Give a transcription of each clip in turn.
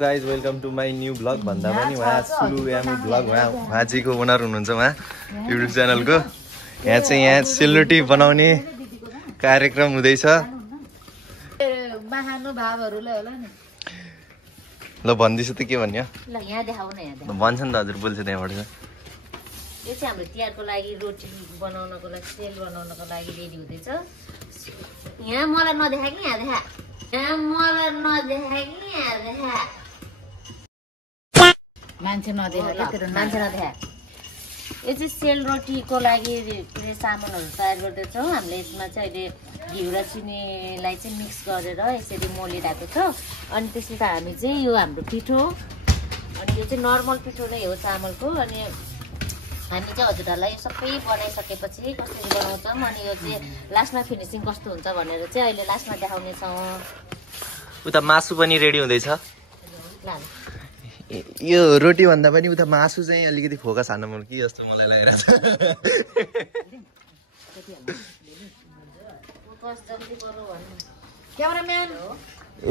Guys welcome to my new blog भन्दा पनि उहाँ सुलु यामु ब्लग उहाँ चाहिँको ओनर हुनुहुन्छ उहाँ युट्युब च्यानलको। यहाँ चाहिँ यहाँ सेलरोटी बनाउने कार्यक्रम हुँदैछ। ल भन्दैछु त के भन्यो भन्छ नि त हजुर बोल्छ त्यहाँबाट। यो चाहिँ हाम्रो तिहारको लागि रोटी बनाउनको लागि सेल बनाउनको लागि रेडी हुँदैछ। यहाँ मलाई नदेखा कि यहाँ देखा, यहाँ मलाई नदेखा कि यहाँ देखा, मान्छे नदेखा मान्छे नदेखा। यो चाहिँ सेल रोटीको लागि सामानहरू तयार गर्दैछौँ हामीले। यसमा चाहिँ अहिले घिउ र चिनीलाई चाहिँ मिक्स गरेर यसरी मोलिरहेको छ। अनि त्यसपछि हामी चाहिँ यो हाम्रो पिठो, अनि यो चाहिँ नर्मल पिठो नै हो चामलको। अनि हामी चाहिँ हजुरहरूलाई सबै बनाइसकेपछि कसरी बनाउँछौँ अनि यो चाहिँ लास्टमा फिनिसिङ कस्तो हुन्छ भनेर चाहिँ अहिले लास्टमा देखाउनेछौँ। उता मासु पनि रेडी हुँदैछ। यो रोटी भन्दा पनि उता मासु चाहिँ अलिकति फोकस हान्न मन कि जस्तो मलाई लागेर छ।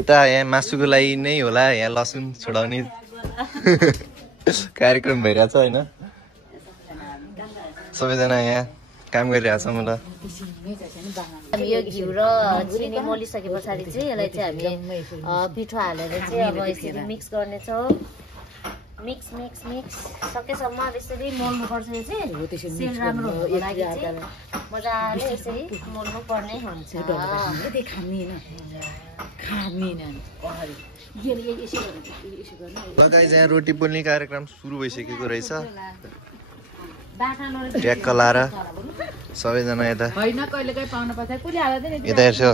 उता यहाँ मासुको लागि नै होला, यहाँ लसुन छोडाउने कार्यक्रम भइरहेछ होइन। सबैजना यहाँ काम गरिरहेछ मलाई। हामी यो घिउ र चिनी मोलिसके पछाडि चाहिँ यसलाई चाहिँ हामी पिठो हालेर चाहिँ अब यसरी मिक्स गर्नेछौँ। मिक्स मिक्स मिक्स सकेसम्म यसरी मोल्नुपर्छ। यो चाहिँ सेल राम्रो हुनुको लागि चाहिँ मजाले यसरी मोल्नु पर्ने हुन्छ। यहाँ रोटी पोल्ने कार्यक्रम सुरु भइसकेको रहेछ। ट्याक्क लाएर सबैजना यता यता हेर्छु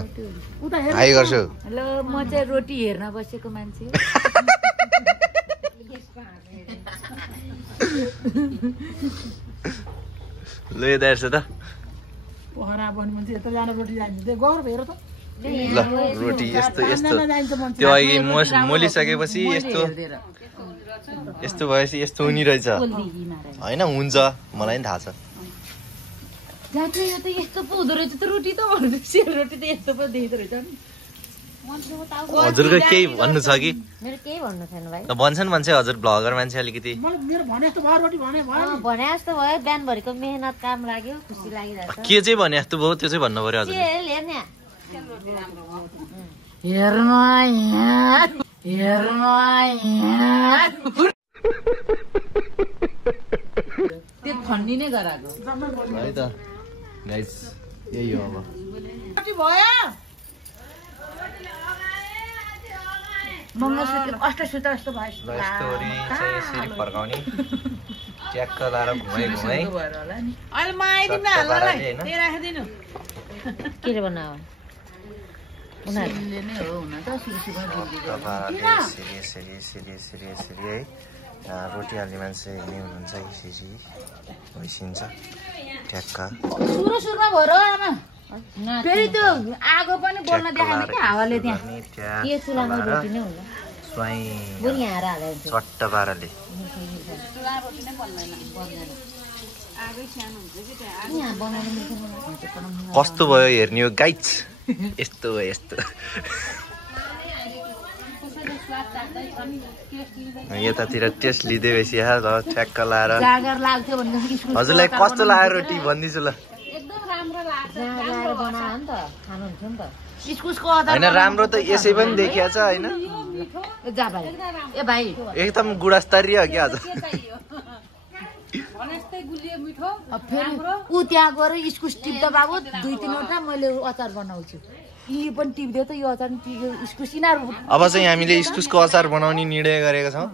हाई गर्छु। ल म चाहिँ रोटी हेर्न बसेको मान्छे। ल यता हेर्छु त। ल रोटी यस्तो यस्तो त्यो अघि मोलिसकेपछि यस्तो यस्तो भएपछि यस्तो हुने रहेछ होइन। हुन्छ मलाई पनि थाहा छ। यस्तो पो हुँदो रहेछ त रोटी त। रोटी त यस्तो पो देखिँदो रहेछ। हजुरको केही भन्नु छ कि? मेरो केही भन्नु छैन भाइ। भन्छन् मान्छे हजुर ब्लगर मान्छे अलिकति भने जस्तो भयो। बिहानभरिको मेहनत काम लाग्यो, खुसी लागिरहेछ। के चाहिँ भने जस्तो भयो त्यो चाहिँ भन्नु पर्यो हजुर। त्यो खन्नी नै गराएको है त गाइस, यही हो अब। अष्टसूत्र जस्तो भयो। स्टोरी चाहिँ यसरी फर्काउने ट्याक्क लाएर घुमाइ घुमाइ अहिले म आइदिम न हाल्नलाई त्यही राखिदिनु। के रे बनाऊ उनीहरूले नै हो हुन त सुरु यसरी है। रोटी हाल्ने मान्छे हिँड्ने हुनुहुन्छ यसरी भइसिन्छ ट्याक्क। सुरुमा भयो र आमा फेरि त्यो आगो पनि बोल्न देखाएन कि हावाले त्यहाँ। के चुलामा रोटी नै हुन्छ स्वाई बुढी यहाँ हालेर चट्ट पाराले। कस्तो भयो हेर्ने हो गाइज। यस्तो भयो यस्तो। यतातिर टेस्ट लिँदै भएपछि ठ्याक्क लाएर हजुरलाई कस्तो लाग्यो रोटी भनिदिन्छु ल। होइन राम्रो त यसै पनि देखिया छ होइन। एकदम गुणस्तरीय हो क्या आज। ऊ त्यहाँ गएर इस्कुस टिप्दा बाबु 2-3वटा मैले अचार बनाउँछु। यी पनि टिप्दियो त यो अचार इस्कुस यिनीहरू। अब चाहिँ हामीले इस्कुसको अचार बनाउने निर्णय गरेका छौँ।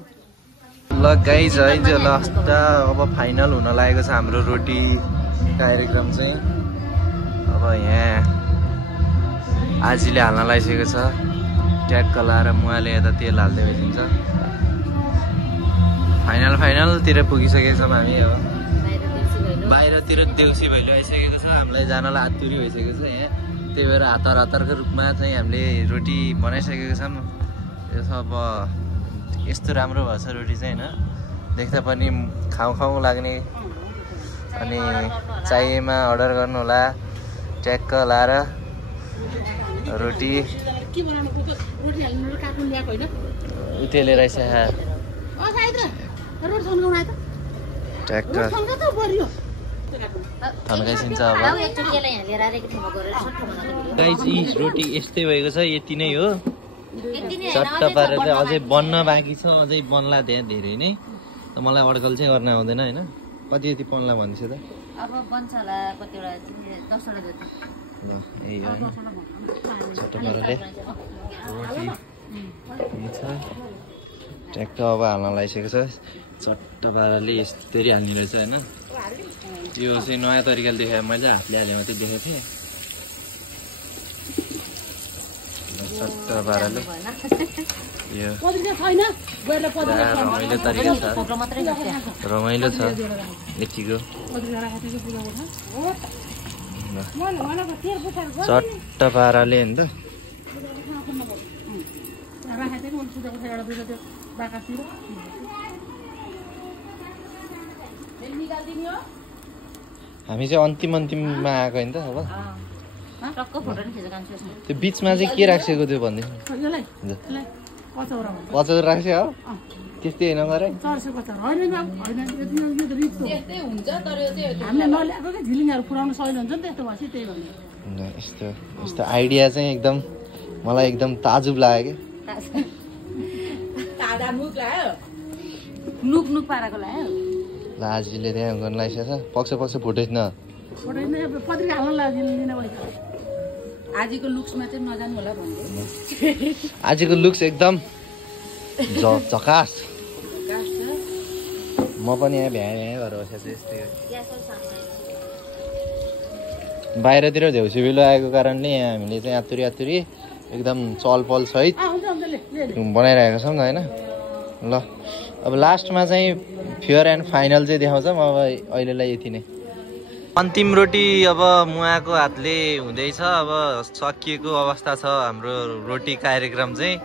ल गाइज है लास्ट अब फाइनल हुन लागेको छ हाम्रो रोटी कार्यक्रम चाहिँ। अब यहाँ आजीले हाल्न लागिसकेको छ ट्याक्क लाएर मुवाले यता तेल हाल्दै भइदिन्छ। फाइनलतिर पुगिसकेको छौँ हामी। अब बाहिरतिर देउसी भैलो आइसकेको छ। हामीलाई जानलाई आतुरी भइसकेको छ यहाँ। त्यही भएर हतारको रूपमा चाहिँ हामीले रोटी बनाइसकेको छौँ। अब यस्तो राम्रो भएछ रोटी चाहिँ होइन, देख्दा पनि खाउँ लाग्ने। अनि चाहिएमा अर्डर गर्नु होला ट्याक्क लाएर रोटी उतेले रहेछ ट्र्याक्टर थन्काइसिन्छ अब गाइस यी रोटी यस्तै भएको छ यति नै हो चट्ट पारेर चाहिँ अझै बन्न बाँकी छ अझै बन्ला त्यहाँ धेरै नै मलाई अड्कल चाहिँ गर्न आउँदैन होइन कति यति बन्ला भन्छ त अब बन्छ होला कतिवटा 10 वटा जति ल यही हो चट्ट पारेर रोटी छ ट्र्याक्टर अब हाल्न लागिसकेको छ चट्ट पाराले यस्तरी हाल्ने रहेछ होइन यो चाहिँ नयाँ तरिकाले देखाएँ मैले हातले हाले मात्रै देखेको थिएँ चट्ट पाराले यो रमाइलो तरिका छ रमाइलो छ यतिको चट्ट पाराले होइन त हामी चाहिँ अन्तिममा आएको होइन त अब त्यो बिचमा चाहिँ के राखेको त्यो भनिदिनु पचौर राख्छ हो त्यस्तै होइन गरे यस्तो यस्तो आइडिया चाहिँ एकदम मलाई एकदम ताजुब लाग्यो क्या लाजीले त्यहाँ गर्न लागिसकेको छ पक्ष पक्ष फुटेछ न आजको लुक्समा चाहिँ नजानु होला भन्दै आजको लुक्स एकदम झकास म पनि यहाँ भ्याए गरेर बसेको छु यस्तै बाहिरतिर देउसी भैलो आएको कारणले यहाँ हामीले चाहिँ आतुरी आतुरी एकदम चलपल सहित बनाइरहेको छौँ न होइन ल अब लास्टमा चाहिँ फेयर एन्ड फाइनल चाहिँ देखाउँछौँ अब अहिलेलाई यति नै अन्तिम रोटी अब मुवाको हातले हुँदैछ अब सकिएको अवस्था छ हाम्रो रोटी कार्यक्रम चाहिँ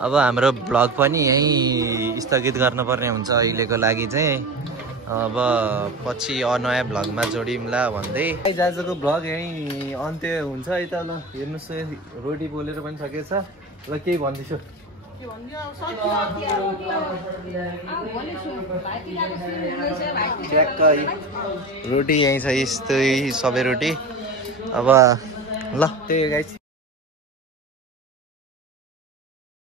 अब हाम्रो भ्लग पनि यहीँ स्थगित गर्नुपर्ने हुन्छ अहिलेको लागि चाहिँ अब पछि नयाँ भ्लगमा जोडिउँला भन्दै आजको भ्लग यहीँ अन्त्य हुन्छ है त ल हेर्नुहोस् रोटी पोलेर पनि सकेको छ ल केही भन्दैछु रोटी यहीँ छ यस्तै सबै रोटी अब ल त्यही गाइस